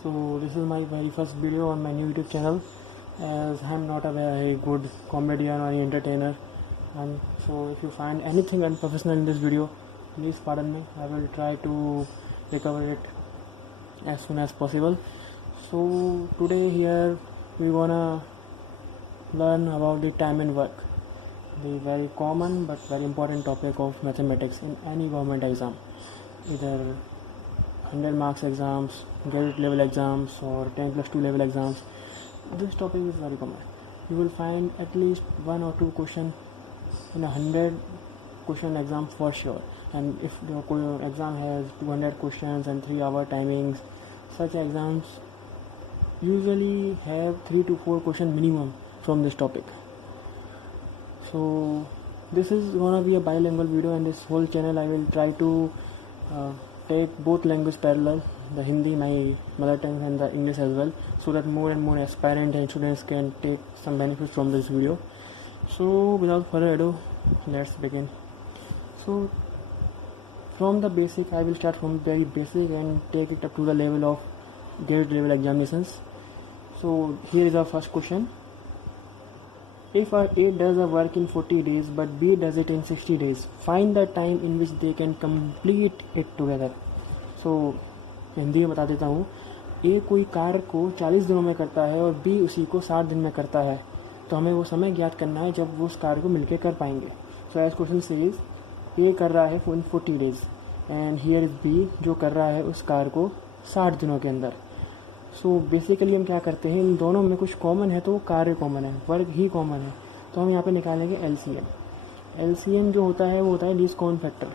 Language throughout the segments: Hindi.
So this is my very first video on my new YouTube channel, as I am not a very good comedian or entertainer, and so if you find anything unprofessional in this video, please pardon me. I will try to recover it as soon as possible. So today here we gonna learn about the time and work, the very common but very important topic of mathematics in any government exam, either 100 marks exams, graduate level exams, or 10 plus 2 level exams. This topic is very common. You will find at least one or two question in 100 question exam for sure. And if the exam has 200 questions and 3-hour timings, such exams usually have 3 to 4 question minimum from this topic. So this is gonna be a bilingual video, and this whole channel I will try to take both language parallel, the Hindi, my mother tongue, and the English as well, so that more and more aspirant and students can take some benefits from this video. So without further ado, let's begin. So from the basic, I will start from very basic and take it up to the level of graduate level examinations. So here is our first question. If A does a work in 40 days but B does it in 60 days, find the time in which they can complete it together. So Hindi में बता देता हूँ. A कोई कार्य को 40 दिनों में करता है और B उसी को 60 दिन में करता है, तो हमें वो समय ज्ञात करना है जब वो उस कार्य को मिलकर कर पाएंगे. So as question says, A कर रहा है in 40 days and here is B जो कर रहा है उस कार्य को 60 दिनों के अंदर. सो बेसिकली हम क्या करते हैं, इन दोनों में कुछ कॉमन है तो कार्य कॉमन है, वर्क ही कॉमन है, तो हम यहाँ पे निकालेंगे एलसीएम. एलसीएम जो होता है वो होता है लीस्ट कॉमन फैक्टर.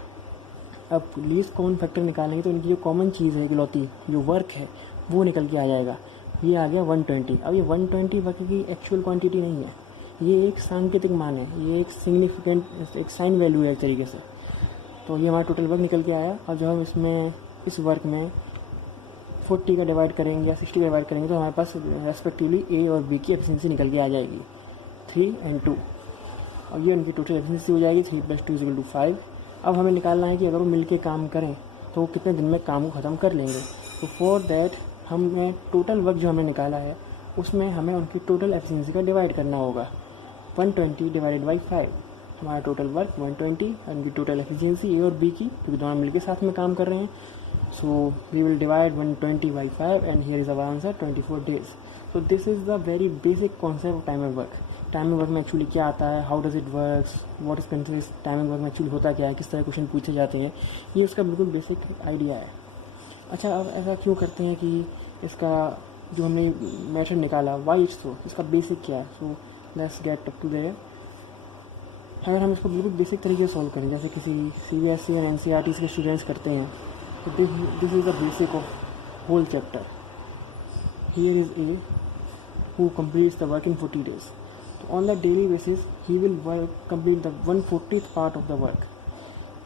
अब लीस्ट कॉमन फैक्टर निकालेंगे तो इनकी जो कॉमन चीज़ है इकलौती जो वर्क है वो निकल के आ जाएगा. ये आ गया 120. अब ये 120 वर्क की एक्चुअल क्वांटिटी नहीं है, ये एक सांकेतिक मान है, ये एक सिग्निफिकेंट एक साइन वैल्यू है एक तरीके से. तो ये हमारा टोटल वर्क निकल के आया. अब जब हम इसमें इस वर्क में 40 का डिवाइड करेंगे या 60 का डिवाइड करेंगे तो हमारे पास रेस्पेक्टिवली ए और बी की एफिशिएंसी निकल के आ जाएगी 3 और 2. अब ये उनकी टोटल एफिशिएंसी हो जाएगी 3 + 2 = 5. अब हमें निकालना है कि अगर वो मिलके काम करें तो वो कितने दिन में काम को ख़त्म कर लेंगे. तो फॉर दैट हमें टोटल वर्क जो हमने निकाला है उसमें हमें उनकी टोटल एफिशिएंसी का डिवाइड करना होगा. 120 डिवाइडेड बाई 5, हमारा टोटल वर्क 120 और उनकी टोटल एफिशिएंसी ए और बी की, क्योंकि दोनों मिलके साथ में काम कर रहे हैं. So we will divide 120 by 5 and here is our answer 24 days. So this is the very basic concept of time and work. Time and work में एक्चुअली क्या आता है, how does it works, what is consist, time and work में एक्चुअली होता क्या है, किस तरह क्वेश्चन पूछे जाते हैं, ये उसका बिल्कुल बेसिक आइडिया है. अच्छा, अब ऐसा क्यों करते हैं कि इसका जो हमने मेथड निकाला वाई इट्स सो, इसका बेसिक क्या है. So let's get up to there. अगर हम इसको बिल्कुल बेसिक तरीके से सॉल्व करें जैसे किसी CBSE और NCERT के स्टूडेंट्स करते हैं, so this is the basic of whole chapter. Here is A who completes the work in 40 days. So on the daily basis he will complete the 1/40th part of the work.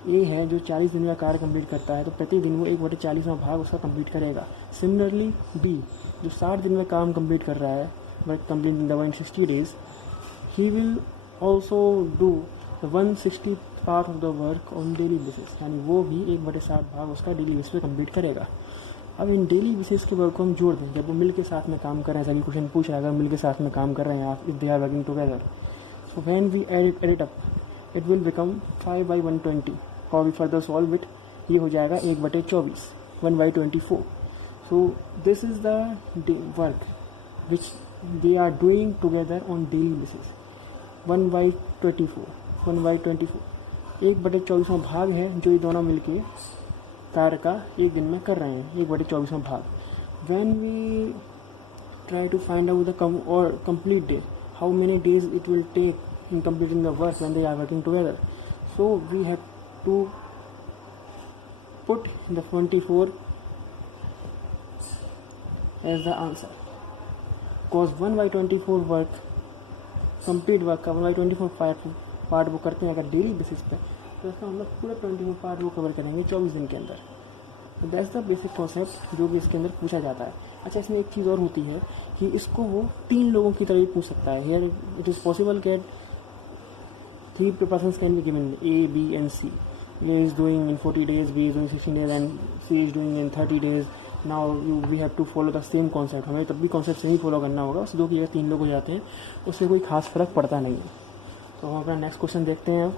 A है जो 40 दिन का कार्य कंप्लीट करता है, तो प्रतिदिन वो 1/40वां भाग उसका कंप्लीट करेगा. सिमिलरली B जो 60 दिन में काम कंप्लीट कर रहा है, work complete in the 160 days, he will also do the 160th part of the work on daily basis, यानी वो भी 1/60 भाग उसका डेली बेसिस पे कंप्लीट करेगा. अब इन डेली बेसिस के वर्क को हम जोड़ दें, जब वो मिल के साथ में काम कर रहे हैं, जैसा कि क्वेश्चन पूछ रहा है, अगर मिल के साथ में काम कर रहे हैं आप, if they are working together, so when we add it up it will become 5/120. How we further solve it, ये हो जाएगा 1/24, 1/24. So this is the work which they are doing together on daily basis. 1/24, 1/24 1/24वां भाग है जो ये दोनों मिलके कार्य का एक दिन में कर रहे हैं, 1/24वां भाग. When we try to find out the complete day, how many days it will take in completing the work when they are working together, so we have to put the 24 as the answer, because 1/24 work complete work का 1/24 पार्ट वो करते हैं अगर डेली बेसिस पे, तो इसका मतलब पूरा 24 पार्ट वो कवर करेंगे 24 दिन के अंदर. तो दैट्स द बेसिक कॉन्सेप्ट जो कि इसके अंदर पूछा जाता है. अच्छा, इसमें एक चीज़ और होती है कि इसको वो 3 लोगों की तरह भी पूछ सकता है. Here it is possible that 3 persons can be given, A, B and C. A is doing in 40 days, B is doing 16 days and C is doing in 30 days, now we have to follow the same concept, हमें तब भी कॉन्सेप्ट सेम ही फॉलो करना होगा, बस 2 की जगह 3 लोग हो जाते हैं, उससे कोई खास फ़र्क पड़ता नहीं है। तो हम अपना नेक्स्ट क्वेश्चन देखते हैं अब।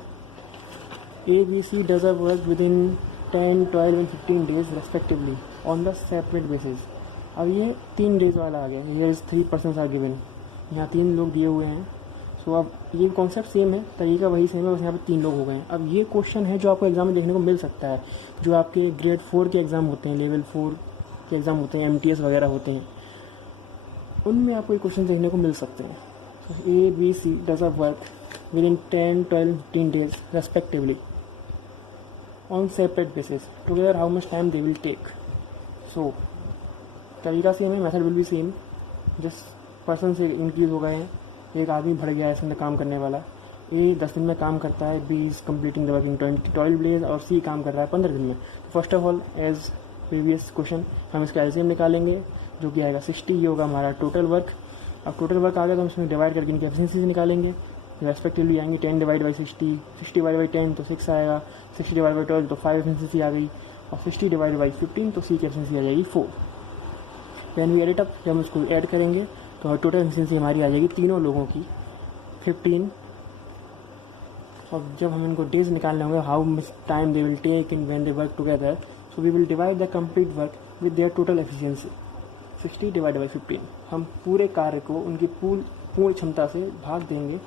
ABC does a work within 10, 12 and 15 days respectively on the separate basis। अब ये 3 डेज वाला आ गया, here is 3 persons are given, यहाँ 3 लोग दिए हुए हैं। सो अब ये कॉन्सेप्ट सेम है, तरीका वही सेम है, बस यहाँ पे 3 लोग हो गए हैं। अब ये क्वेश्चन है जो आपको एग्जाम में देखने को मिल सकता है, जो आपके ग्रेड 4 के एग्ज़ाम होते हैं, लेवल 4 के एग्ज़ाम होते हैं, MTS वगैरह होते हैं, उनमें आपको ये क्वेश्चन देखने को मिल सकते हैं। ABC does a work within 10, 12, 15 days respectively on separate basis, together how much time they will take। so तरीका सेम है, मेथड विल बी सेम, जिस पर्सन से इंक्रीज हो गए हैं, एक आदमी बढ़ गया है इसमें काम करने वाला। A 10 दिन में काम करता है, B is completing the work in 12 days, और C काम कर रहा है 15 दिन में। First of all as previous question हम इसका एलसीएम निकालेंगे, जो कि आएगा 60, ये होगा हमारा टोटल वर्क। अब टोटल वर्क आ गया तो हम इसमें डिवाइड करके इनकी एफिशिएंसी निकालेंगे, रेस्पेक्टिवली आएंगे 10 डिवाइड बाई 60, 60 डिवाइड बाई 10 तो 6 आएगा, 60 डिवाइड बाई 12 तो 5 एफिशिएंसी आ गई, और 60 डिवाइड बाई 15 तो C की एफिशिएंसी आ जाएगी 4। When we add it up, जब हम इसको ऐड करेंगे तो टोटल एफिशिएंसी हमारी आ जाएगी तीनों लोगों की 15। और जब हम इनको डेज निकालने होंगे, how much time they will take in when they work together, so we will divide the complete work with their total efficiency 60 divide by 15। हम पूरे कार्य को उनकी पूर्ण क्षमता से भाग देंगे,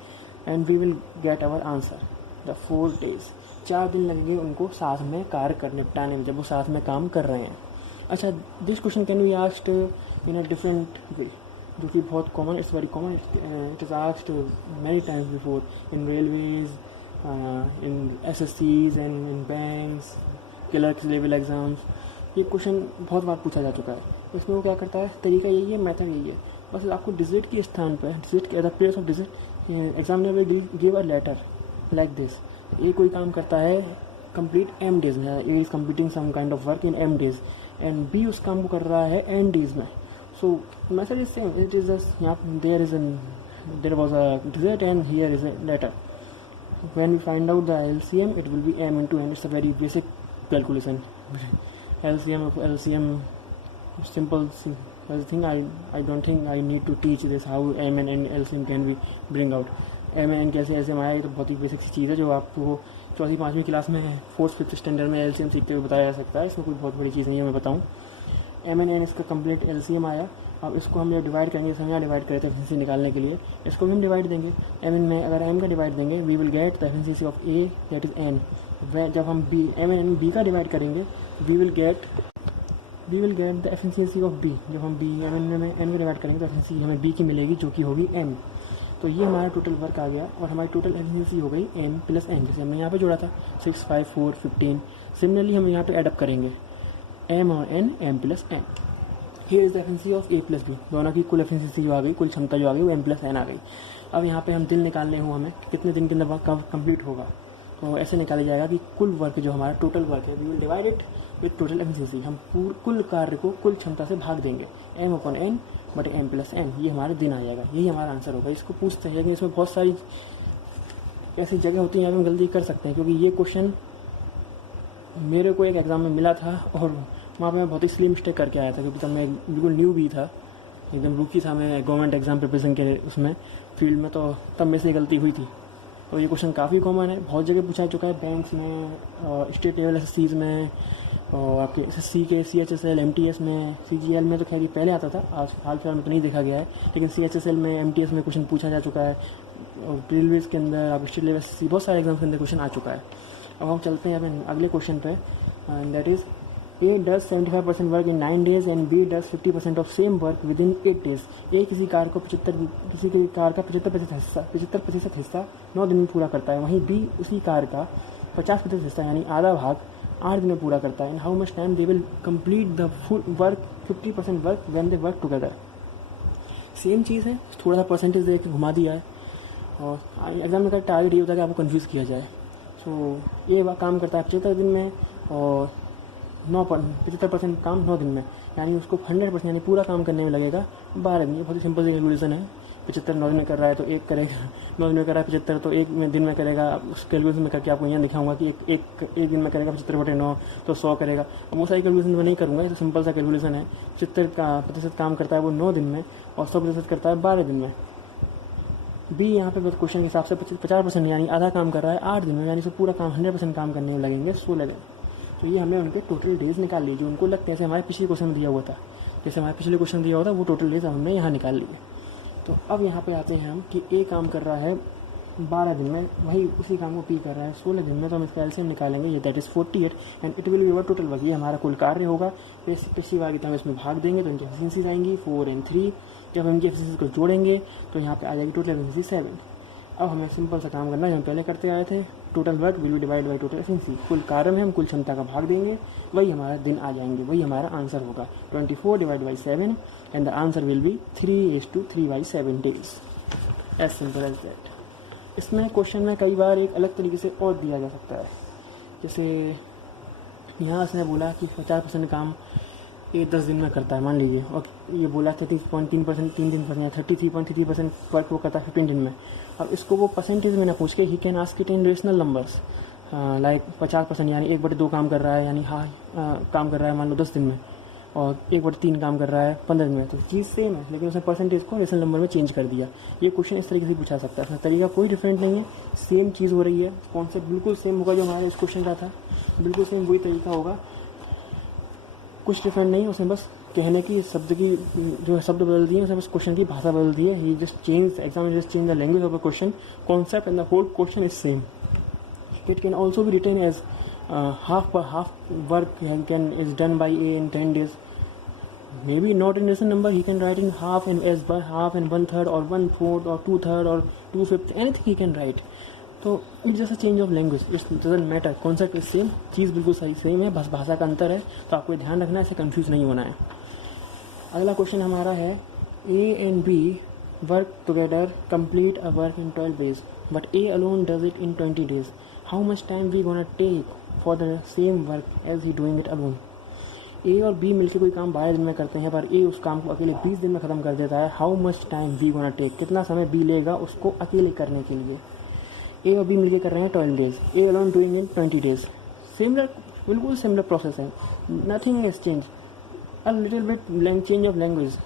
and we will get our answer the 4 days. 4 दिन लगेंगे उनको साथ में कार्य कर निपटाने में, जब वो साथ में काम कर रहे हैं। अच्छा, this question can be asked in a different way, जो कि बहुत common, it's very common, it is asked many times before in railways, in SSCs and in banks, clerks level exams. ये क्वेश्चन बहुत बार पूछा जा चुका है। इसमें वो क्या करता है, तरीका यही है, मेथड यही है, बस आपको डिजिट के स्थान पर, डिजिट के the place of digit, examiner will give a letter like this. A कोई काम करता है कंप्लीट M डेज में, A is completing some kind of work in M days, and B उस काम को कर रहा है N डेज में। So message is same, it is just यहाँ there was a digit and here is a letter. When we find out the LCM, it will be M into N। It's a very basic calculation. LCM simple thing. I don't think I need to teach this how M and N LCM can be bring out। M and N कैसे LCM आया, ये तो बहुत ही बेसिक सी चीज़ है जो आपको 4वीं 5वीं क्लास में 4th 5th स्टैंडर्ड में LCM सीखते हुए बताया जा सकता है। इसमें कोई बहुत बड़ी चीज़ नहीं है, मैं बताऊँ। M and N इसका कंप्लीट LCM आया। अब इसको हम जब डिवाइड करेंगे, जैसे हम यहाँ डिवाइड करे थे एफिशिएंसी निकालने के लिए, इसको भी हम डिवाइड देंगे M N में। अगर M का डिवाइड देंगे, we will get the efficiency of A that is N। जब हम M and N B का डिवाइड करेंगे, we will get the efficiency of B। जब हम M N में N को डिवाइड करेंगे तो एफिशिएंसी हमें B की मिलेगी, जो कि होगी M। तो ये हमारा टोटल वर्क आ गया, और हमारी टोटल एफिशिएंसी हो गई M + N, जैसे हमने यहाँ पे जोड़ा था 6, 5, 4, 15। सिमिलरली हम यहाँ पे एडअप करेंगे M और N, M + N। Here is the efficiency of A + B, दोनों की कुल एफिशिएंसी जो आ गई, कुल क्षमता जो आ गई, वो M + N आ गई। अब यहाँ पे हम दिन निकालने हों हमें, कितने दिन के अंदर वर्क कंप्लीट होगा, तो ऐसे निकाला जाएगा कि कुल वर्क जो हमारा टोटल वर्क है, we will divide it with total efficiency. हम कुल कार्य को कुल क्षमता से भाग देंगे, M/N बट M + N, ये हमारा दिन आ जाएगा। यही हमारा आंसर होगा। इसको पूछते हैं, लेकिन इसमें बहुत सारी ऐसी जगह होती है यहाँ पे हम गलती कर सकते हैं, क्योंकि ये क्वेश्चन मेरे को एक एग्ज़ाम में मिला था, और वहाँ पे मैं बहुत ही स्लिम मिस्टेक करके आया था, क्योंकि तब मैं बिल्कुल न्यू भी था, एकदम रूकी था मैं गवर्नमेंट एग्ज़ाम प्रिपरेशन के उसमें फील्ड में, तो तब मेरे से गलती हुई थी। तो ये क्वेश्चन काफ़ी कॉमन है, बहुत जगह पूछा चुका है, बैंक्स में, स्टेट लेवल SSCs में, और आपके SSC के CHSL MTS में, CGL में तो खैर ये पहले आता था, आज हाल फिलहाल में तो नहीं देखा गया है, लेकिन CHSL में, MTS में क्वेश्चन पूछा जा चुका है, और रेलवेज़ के अंदर, आप स्टेट लेवल SSC, बहुत सारे एग्जाम्स के अंदर क्वेश्चन आ चुका है। अब हम चलते हैं अपने अगले क्वेश्चन पे, that is A does 75% work in 9 days and B does 50% of same work with in 8 days। किसी कार का 75% हिस्सा 9 दिन में पूरा करता है, वहीं B उसी कार का 50% हिस्सा यानी आधा भाग 8 दिन में पूरा करता है। And how much time they will complete the full work 50% work when they work together. Same चीज़ है, थोड़ा सा परसेंटेज दे के घुमा दिया है, और एग्जाम का टारगेट ये होता है कि आपको कन्फ्यूज़ किया जाए। सो ये काम करता है 75 दिन में, और 75% काम 9 दिन में, यानी उसको 100% यानी पूरा काम करने में लगेगा 12 दिन। ये बहुत ही सिंपल सी कैलकुलेशन है, 75 9 दिन में कर रहा है तो एक करेगा, 9 दिन में कर रहा है 75 तो एक दिन में करेगा। उस कैलकुलेशन में करके आपको यहाँ दिखाऊंगा कि एक दिन में करेगा 75/9 तो 100 करेगा। वो सारी कैलकुलेशन मैं नहीं करूँगा, ये सिंपल सा कैलकुलेशन है। 75% काम करता है वो 9 दिन में और 100% करता है 12 दिन में। बी यहाँ पे बस क्वेश्चन के हिसाब से 50% यानी आधा काम कर रहा है 8 दिन में, यानी से पूरा काम 100% काम करने में लगेंगे 16 दिन। तो ये हमने उनके टोटल डेज निकाल लिए जो उनको लगते हैं, जैसे हमारे पिछले क्वेश्चन में दिया हुआ था, जैसे हमारे पिछले क्वेश्चन दिया हुआ था वो टोटल डेज हमने यहाँ निकाल लिए। तो अब यहाँ पे आते हैं हम कि ए काम कर रहा है 12 दिन में, वही उसी काम को पी कर रहा है 16 दिन में, तो हम इसका एलसीएम निकालेंगे। ये that is 48 and it will be our total work. ये हमारा कुल कार्य होगा। पिछली बार की तरह इसमें भाग देंगे तो इनकी एफिशिएंसीज आएंगी 4 और 3। जब हम इनकी एफिशिएंसी को जोड़ेंगे तो यहाँ पे आ जाएगी टोटल एफिशिएंसी 7। अब हमें सिंपल सा काम करना है जो हम पहले करते आए थे, total work will be divide by total efficiency. कुल कार्य में हम कुल क्षमता का भाग देंगे, वही हमारा दिन आ जाएंगे, वही हमारा आंसर होगा 24 divide by 7 and the answer will be 3:3/7 days. As simple as that. इसमें क्वेश्चन में कई बार एक अलग तरीके से और दिया जा सकता है, जैसे यहाँ इसने बोला कि 50% काम ये 10 दिन में करता है मान लीजिए, और ये बोला 33.3% 3 दिन पर, 33.3% वर्क वो करता है 15 दिन में। अब इसको वो परसेंटेज में ना पूछ के he can ask it in rational numbers like 50% यानी 1/2 काम कर रहा है, यानी काम कर रहा है मान लो 10 दिन में, और 1/3 काम कर रहा है 15 दिन में। तो चीज़ सेम है लेकिन उसने परसेंटेज को रेशनल नंबर में चेंज कर दिया। ये क्वेश्चन इस तरीके से पूछा सकता है, इसमें तरीका कोई डिफरेंट नहीं है, सेम चीज़ हो रही है, कॉन्सेप्ट बिल्कुल सेम होगा जो हमारे इस क्वेश्चन का था, बिल्कुल सेम वही तरीका होगा, कुछ डिफरेंट नहीं। उसने बस कहने की शब्द की जो शब्द बदल दिए, उसने बस क्वेश्चन की भाषा बदल दी है। He just change exam just change the language of a question, concept and the whole question is same. It can also be written as half work is done by A in 10 days. Maybe not in rational number, he can write in half and as by half and 1/3 or 1/4 or 2/3 or 2/5, anything he can write. तो it's just a change of language, it's doesn't matter, concept is same, चीज़ बिल्कुल सही सेम है, बस भाषा का अंतर है। तो आपको ध्यान रखना है, इसे कंफ्यूज नहीं होना है। अगला क्वेश्चन हमारा है A and B work together complete a work in 12 days but A alone does it in 20 days. How much time we gonna take for the same work as he doing it alone. A और बी मिलकर कोई काम 12 दिन में करते हैं पर ए उस काम को अकेले 20 दिन में ख़त्म कर देता है. How much time we gonna take, कितना समय बी लेगा उसको अकेले करने के लिए. ए और बी मिलकर कर रहे हैं 12 days, A alone doing in 20 days. Similar, बिल्कुल सिमिलर प्रोसेस है, nothing is change, a little bit change of language.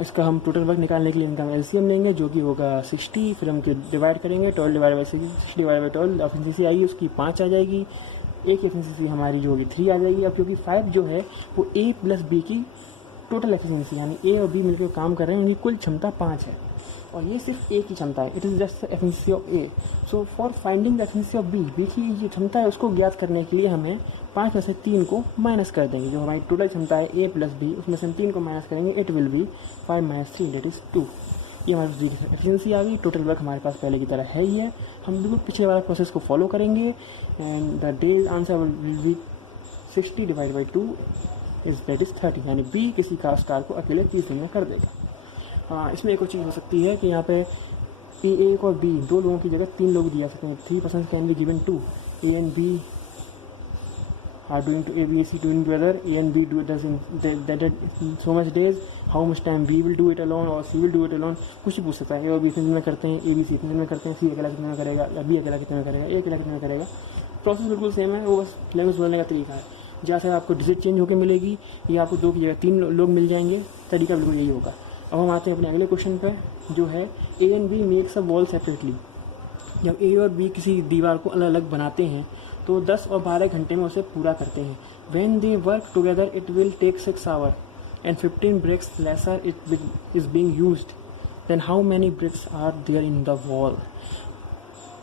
इसका हम टोटल वर्क निकालने के लिए इनका हम एलसीएम लेंगे जो कि होगा 60, फिर हम डिवाइड करेंगे 12 divide by 60 divide by 12. Efficiency आई उसकी 5 आ जाएगी, ए की एफिशिएंसी हमारी जो होगी 3 आ जाएगी. अब क्योंकि 5 जो है वो ए प्लस बी की टोटल एफिशिएंसी यानी ए और बी मिलकर काम कर रहे हैं, उनकी कुल क्षमता 5 है और ये सिर्फ ए की क्षमता है. It is just efficiency of A. So for finding the efficiency of B, B की जो क्षमता है उसको ज्ञात करने के लिए हमें 5 में से 3 को माइनस कर देंगे. जो हमारी टोटल क्षमता है ए प्लस बी, उसमें से हम 3 को माइनस करेंगे. It will B 5 - 3 that is 2. ये हमारे बी की एफिशिएंसी आ गई. टोटल वर्क हमारे पास पहले की तरह है ही है, हम बिल्कुल पिछले वाला प्रोसेस को फॉलो करेंगे. And the days answer will B 60 divide by 2 is that is 30. यानी बी किसी का स्टार को अकेले 30 दिन में कर देगा. इसमें एक और चीज़ हो सकती है कि यहाँ पे ए और बी दो लोगों की जगह 3 लोग दिया सकते हैं. 3% can be given to A and B are doing to A, B, C doing together. A and B does in that so much days. How much time B will do it alone or C will do it alone. कुछ भी पूछ सकता है. A और B इतने दिन में करते हैं, A, B, C इतने दिन में करते हैं, C अकेला कितने में करेगा या B अकेला कितने में करेगा, A अकेला कितने में करेगा. प्रोसेस बिल्कुल सेम है, वो बस लैंग्वेज बदलने का तरीका है. जैसे आपको डिजिट चेंज होकर मिलेगी या आपको 2 की जगह 3 लोग मिल जाएंगे, तरीका बिल्कुल यही होगा. अब हम आते हैं अपने अगले क्वेश्चन पे जो है A and B makes a wall separately. जब ए और बी किसी दीवार को अलग अलग बनाते हैं तो 10 और 12 घंटे में उसे पूरा करते हैं. When they work together it will take 6 hours and 15 bricks lesser is being used. Then how many bricks are there in the wall?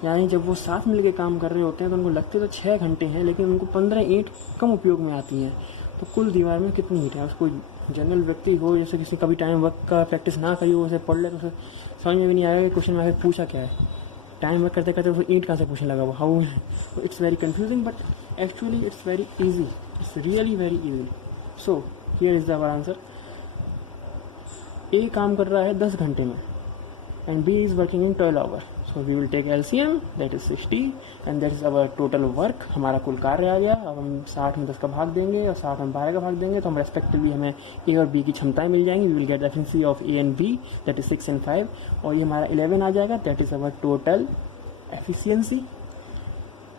यानी जब वो साथ मिलकर काम कर रहे होते हैं तो उनको लगते तो 6 घंटे हैं लेकिन उनको 15 ईंट कम उपयोग में आती हैं. तो कुल दीवार में कितनी ईंट है? उसको जनरल व्यक्ति हो जैसे किसी कभी टाइम वर्क का प्रैक्टिस ना करी हो, उसे पढ़ ले तो उसे समझ में भी नहीं आएगा कि क्वेश्चन में आगे पूछा क्या है. टाइम वर्क करते करते उसको ईंट कहाँ से पूछने लगा वो how. It's very confusing but actually it's very easy, it's really very easy. So here is the our answer. A काम कर रहा है 10 घंटे में and B is working in 12 hour. So we will take LCM, that is 60 and that is our total work. हमारा कुल कार्य आ गया. अब हम 60 में 10 का भाग देंगे और 60 में 12 का भाग देंगे तो हम रेस्पेक्टिवली हमें ए और बी की क्षमताएं मिल जाएंगी. We will get efficiency of A and B, that is 6 and 5, और ये हमारा 11 आ जाएगा. That is our total efficiency.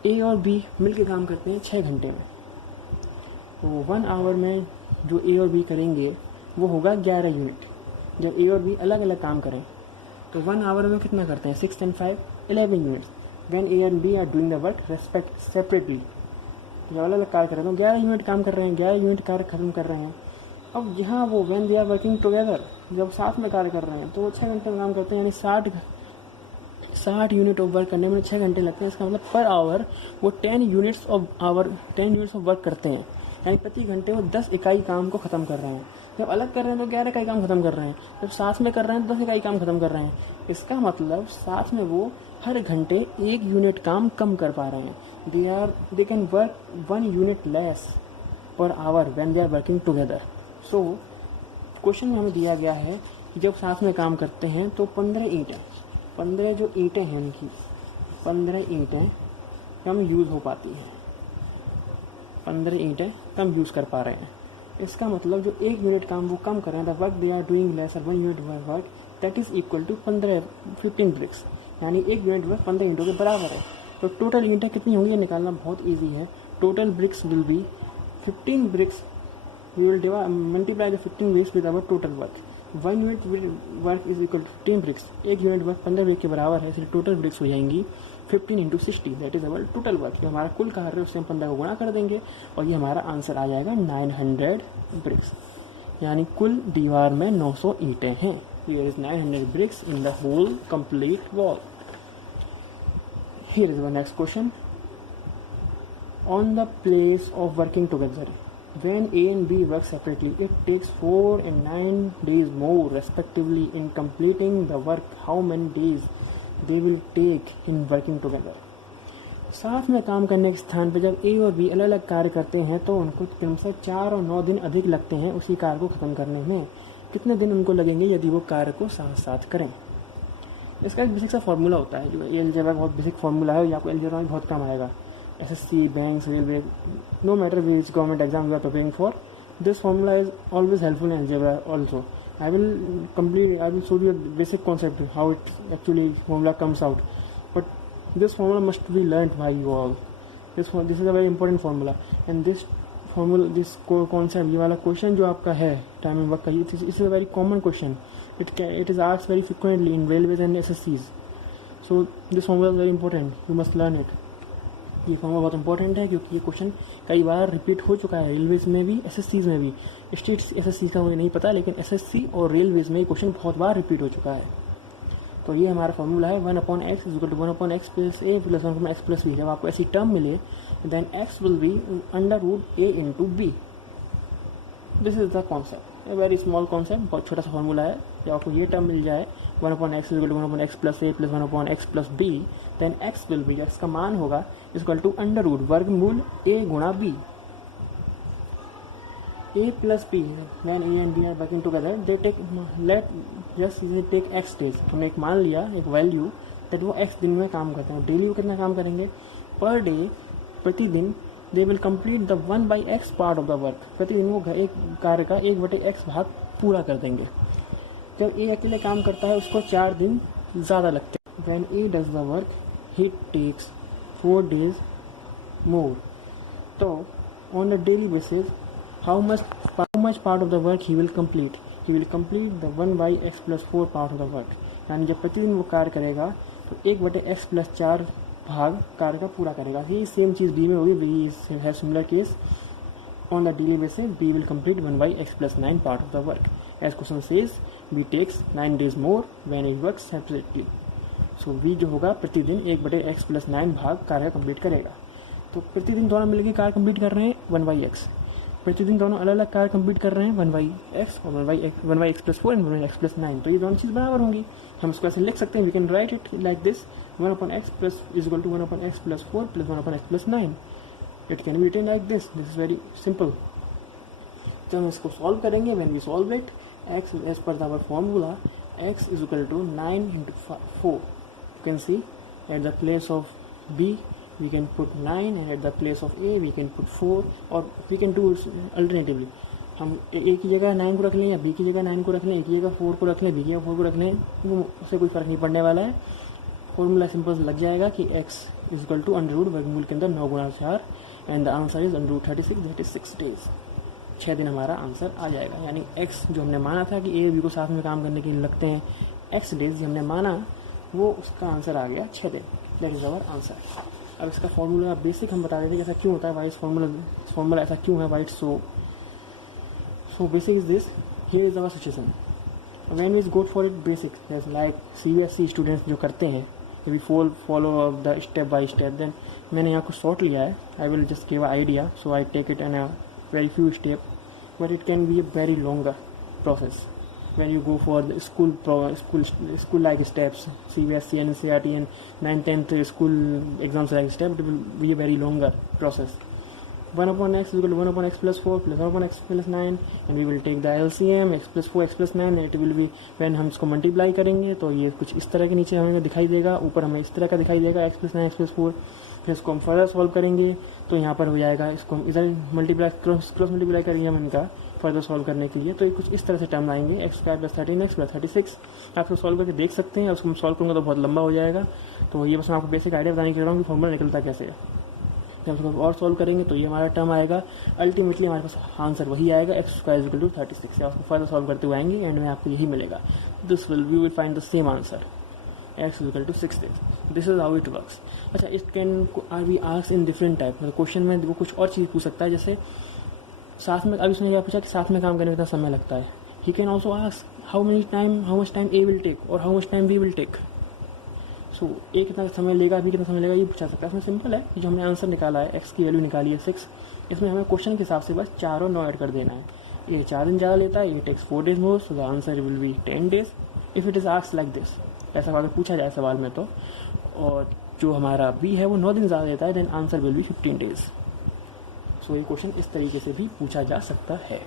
A और बी मिलकर काम करते हैं 6 घंटे में. तो 1 आवर में जो ए और बी करेंगे वो होगा 11 यूनिट. जब ए और बी अलग अलग काम करें तो 1 आवर में कितना करते हैं? 6 and 5 11 units. When A and B are doing the work respect separately, जब अलग अलग कार्य कर रहे हैं तो 11 यूनिट काम कर रहे हैं, 11 यूनिट कार्य खत्म कर रहे हैं. अब यहाँ वो when they are working together, जब साथ में कार्य कर रहे हैं तो वो 6 घंटे में काम करते हैं. यानी 60 यूनिट ऑफ वर्क करने में 6 घंटे लगते हैं. इसका मतलब पर आवर वो 10 यूनिट्स ऑफ वर्क करते हैं. यानी प्रति घंटे वो 10 इकाई काम को ख़त्म कर रहे हैं. जब अलग कर रहे हैं तो 11 इकाई काम ख़त्म कर रहे हैं. जब साथ में कर रहे हैं तो 10 इकाई काम ख़त्म कर रहे हैं. इसका मतलब साथ में वो हर घंटे 1 यूनिट काम कम कर पा रहे हैं. They can work 1 unit less per hour when they are working together. So question में हमें दिया गया है कि जब साथ में काम करते हैं तो 15 ईंटें, 15 जो ईंटें हैं उनकी 15 ईंटें कम यूज़ हो पाती हैं. 15 ईंटें कम यूज़ कर पा रहे हैं. इसका मतलब जो 1 यूनिट काम वो कम कर रहे हैं, the work they are doing less 1 unit work that is equal to 15 bricks. यानी 1 यूनिट वर्क 15 ईंटों के बराबर है. तो टोटल ईंटें कितनी होंगी ये निकालना बहुत ईजी है. Total BRICS will be 15 bricks. We will multiply the 15 bricks with our total work. 1 unit work is equal to 15 bricks. 1 unit work 15 brick के बराबर है, इसलिए टोटल ब्रिक्स हो जाएंगी 15 into 60. That is our total work. जो हमारा कुल कार्य है उससे हम 15 को गुणा कर देंगे और ये हमारा आंसर आ जाएगा 900 ब्रिक्स. यानी कुल दीवार में 900 ईंटें हैं. Here is 900 bricks in the whole complete wall. Here is our next question. On the place of working together, when A and B work separately, it takes 4 and 9 days more respectively in completing the work. How many days they will take in working together? साथ में काम करने के स्थान पर जब A और B अलग अलग कार्य करते हैं तो उनको क्रमशः 4 और 9 दिन अधिक लगते हैं उसी कार्य को ख़त्म करने में. कितने दिन उनको लगेंगे यदि वो कार्य को साथ साथ करें? इसका एक बेसिक सा फार्मूला होता है, जो अलजेब्रा का बहुत बेसिक फार्मूला है. आपको अलजेब्रा में बहुत काम आएगा. SSC, banks, railway, no matter which government exam you are preparing for, this formula is always helpful in algebra also. I will show you a basic concept how it actually formula comes out. But this formula must be learnt by you all. This is a very important formula. And this formula, this core concept, ये वाला question जो आपका है time and work का, it is a very common question. It is asked very frequently in railways and SSCs. So this formula is very important. You must learn it. ये फॉर्मूला बहुत इंपॉर्टेंट है क्योंकि ये क्वेश्चन कई बार रिपीट हो चुका है रेलवेज़ में भी, एसएससीज़ में भी. स्टेट एसएससी का मुझे नहीं पता, लेकिन एसएससी और रेलवेज़ में ये क्वेश्चन बहुत बार रिपीट हो चुका है. तो ये हमारा फॉर्मूला है 1/x is equal to 1/x plus a plus 1/x plus b. जब आपको ऐसी टर्म मिले then x will be √a into b. This is the concept, a very small concept, बहुत छोटा सा फॉर्मूला है. जब आपको ये टर्म मिल जाए 1/x is equal to 1/x plus a plus 1/x plus b, then x will be, इसका मान होगा इक्वल टू √ वर्गमूल a गुणा b. a plus b, when a and b are working together, they take x days. हमने एक मान लिया, एक वैल्यू, दैट वो x दिन में काम करते हैं. डेली वो कितना काम करेंगे? पर डे, प्रतिदिन, दे will complete the 1/x part of the work. प्रतिदिन वो एक कार्य का 1/x भाग पूरा कर देंगे. जब a अकेले काम करता है उसको 4 दिन ज़्यादा लगते हैं. when a does the work he takes 4 days more. तो on a daily basis how much part of the work he will complete? He will complete the 1/x plus 4 part of the work. यानी जब प्रतिदिन वो कार्य करेगा तो 1/x plus 4 भाग कार्य का पूरा करेगा. ये सेम चीज़ बी में होगी. बी है similar case. On the daily basis B will complete 1/x plus 9 part of the work. As question says, B takes 9 days more when it works separately. So B जो होगा प्रतिदिन 1/x plus 9 भाग कार्य कंप्लीट करेगा. तो प्रतिदिन दोनों मिलकर कार्य कंप्लीट कर रहे हैं 1/x. प्रतिदिन दोनों अलग अलग कार्य कंप्लीट कर रहे हैं 1/x और 1/x plus 4 and 1/x plus 9. तो ये दोनों चीज़ बराबर होंगी. हम इसको ऐसे लिख सकते हैं. We can write it like this 1/x plus is equal to 1/x plus 4 plus 1/x plus 9. It can be written like this. This is very simple. जब हम इसको सॉल्व करेंगे, when we solve it, x as per our formula, x is equal to 9 into 4. can see at the place of B we can put 9 and at the place of A we can put 4 or we can do alternatively. हम A की जगह 9 को रख लें या B की जगह 9 को रख लें, A की जगह 4 को रख लें, B की जगह 4 को रख लें, वो उससे कोई फ़र्क नहीं पड़ने वाला है. फॉर्मूला सिंपल लग जाएगा कि x is equal to under root वर्गमूल के अंदर 9 गुणा 4 and the answer is under root 36 that is 6 days. 6 दिन हमारा आंसर आ जाएगा. यानी x जो हमने माना था कि A B को साथ में काम करने के लिए लगते हैं, x डेज जो हमने माना वो उसका आंसर आ गया 6 दिन. That is our answer. अब इसका फॉर्मूला बेसिक हम बता देते हैं कि ऐसा क्यों होता है, वाइट फॉर्मूला ऐसा क्यों है वाइट. So basic is this. Here is our situation when we go for it basic like CBSE students जो करते हैं we follow the step by step. Then मैंने यहाँ कुछ शॉर्ट लिया है. I will just give idea so I take it in a very few steps, but it can be a very longer process when you go for the school like steps, CBSE and NCERT and 9th 10th school exams like step. It will be a very longer process. 1 upon x is equal to 1 upon x plus 4 plus 1 upon x plus 9 and we will take the LCM x plus 4 x plus 9 and it will be when हम इसको मल्टीप्लाई करेंगे तो ये कुछ इस तरह के नीचे हमें दिखाई देगा, ऊपर हमें इस तरह का दिखाई देगा x plus 9 x plus 4. फिर इसको हम फर्दर सॉल्व करेंगे तो यहाँ पर हो जाएगा, इसको हम इधर मल्टीप्लाई क्रॉस मल्टीप्लाई करेंगे हम इनका फर्दर सॉल्व करने के लिए. तो ये कुछ इस तरह से टर्म आएंगे x square plus 13x plus 36. आप इसको सॉल्व करके देख सकते हैं. उसको हम सॉल्व करूँगा तो बहुत लंबा हो जाएगा. तो ये बस मैं आपको बेसिक आइडिया बताने के लिए रहा हूँ कि फॉर्मूला निकलता कैसे है. जब उसको और सॉल्व करेंगे तो ये हमारा टर्म आएगा. अल्टीमेटली हमारे पास आंसर वही आएगा x square is equal to 36. या उसको फर्दर सॉल्व करते हुए आएंगे एंड में आपको यही मिलेगा. We will find the same answer x is equal to 6 days. This is how it works. अच्छा, it can be asked in different type. मतलब क्वेश्चन में वो कुछ और चीज़ पूछ सकता है, जैसे साथ में, अब इसने क्या पूछा कि साथ में काम करने में कितना समय लगता है. He can also ask how much time A will take और how much time B will take. So A कितना समय लेगा, B कितना समय लेगा, ये पूछा सकता है. इसमें सिंपल है कि जो हमने आंसर निकाला है, x की वैल्यू निकाली है 6, इसमें हमें क्वेश्चन के हिसाब से बस 4 और 9 ऐड कर देना है. ये 4 दिन ज़्यादा लेता है, ये takes 4 days more, so the answer will be 10 days. If it is asked like this, ऐसा अगर पूछा जाए सवाल में तो, और जो हमारा B है वो 9 दिन ज़्यादा देता है, then answer will be 15 days. सो ये क्वेश्चन इस तरीके से भी पूछा जा सकता है.